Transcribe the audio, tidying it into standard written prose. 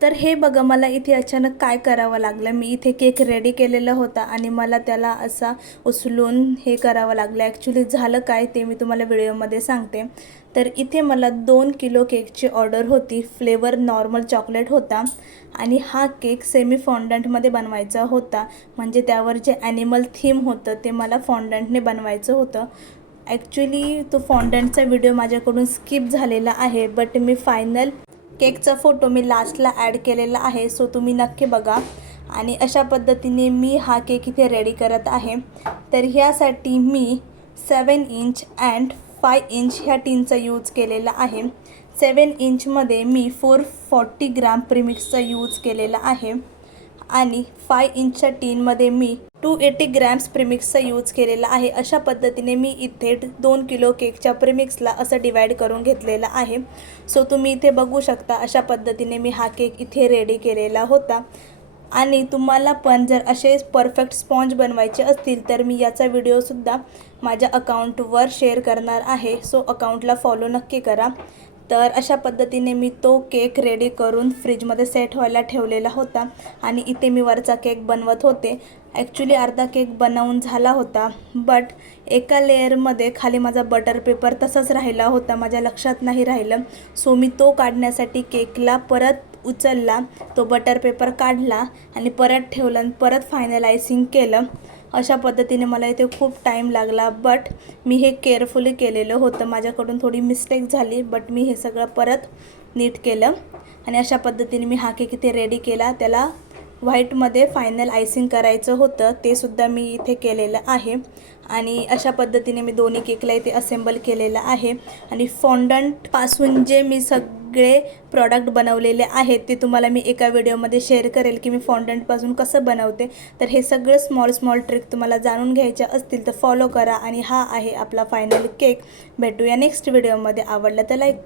तर हे बघा, मला इथे अचानक काय करावं लागलं. मी इथे केक रेडी केलेला होता आणि मला त्याला असा उचलून हे करावं लागलं. ॲक्च्युली झालं काय ते मी तुम्हाला व्हिडिओमध्ये सांगते. तर इथे मला 2 किलो केकची ऑर्डर होती. फ्लेवर नॉर्मल चॉकलेट होता आणि हा केक सेमी फॉन्डंटमध्ये बनवायचा होता. म्हणजे त्यावर जे ॲनिमल थीम होतं ते मला फॉन्डंटने बनवायचं होतं. ॲक्च्युली तो फॉन्डंटचा व्हिडिओ माझ्याकडून स्किप झालेला आहे, बट मी फायनल केकचा फोटो मी लास्टला ॲड केलेला आहे, सो तुम्ही नक्की बघा. आणि अशा पद्धतीने मी हा केक इथे रेडी करत आहे. तर ह्यासाठी मी 7 इंच अँड 5 इंच ह्या टीनचा यूज केलेला आहे. 7 इंचमध्ये मी 440 ग्राम प्रीमिक्सचा यूज केलेला आहे आणि 5 इंचच्या टीनमध्ये मी 280 ग्रॅम्स प्रीमिक्सचा यूज केलेला आहे. अशा पद्धतीने मी इथे 2 किलो केकच्या प्रीमिक्सला असं डिवाईड करून घेतलेला आहे. सो तुम्ही इथे बघू शकता, अशा पद्धतीने मी हा केक इथे रेडी केलेला होता. आणि तुम्हाला पण जर असे परफेक्ट स्पॉन्ज बनवायचे असतील तर मी याचा व्हिडिओसुद्धा माझ्या अकाउंटवर शेअर करणार आहे, सो अकाउंटला फॉलो नक्की करा. तर अशा पद्धतीने मी तो केक रेडी करून फ्रीजमध्ये सेट व्हायला ठेवलेला होता आणि इथे मी वरचा केक बनवत होते. ॲक्च्युली अर्धा केक बनवून झाला होता, बट एका लेअरमध्ये खाली माझा बटर पेपर तसाच राहिला होता, माझ्या लक्षात नाही राहिलं. सो मी तो काढण्यासाठी केकला परत उचलला, तो बटर पेपर काढला आणि परत ठेवलं आणि परत फायनलायझिंग केलं. अशा पद्धतीने मला इथे खूप टाईम लागला, बट मी हे केअरफुली केलेलं होतं. माझ्याकडून थोडी मिस्टेक झाली, बट मी हे सगळं परत नीट केलं आणि अशा पद्धतीने मी हा केक इथे रेडी केला. त्याला व्हाईटमध्ये फायनल आयसिंग करायचं होतं, ते सुद्धा मी इथे केलेलं आहे. आणि अशा पद्धतीने मी दोन्ही केकला इथे असेंबल केलेलं आहे. आणि फॉन्डंटपासून जे मी सगळे प्रॉडक्ट बनवलेले आहेत ते तुम्हाला मी एका व्हिडिओमध्ये शेअर करेल की मी फॉन्डंटपासून कसं बनवते. तर हे सगळं स्मॉल ट्रिक तुम्हाला जाणून घ्यायच्या असतील तर फॉलो करा. आणि हा आहे आपला फायनल केक. भेटूया नेक्स्ट व्हिडिओमध्ये. आवडला तर लाईक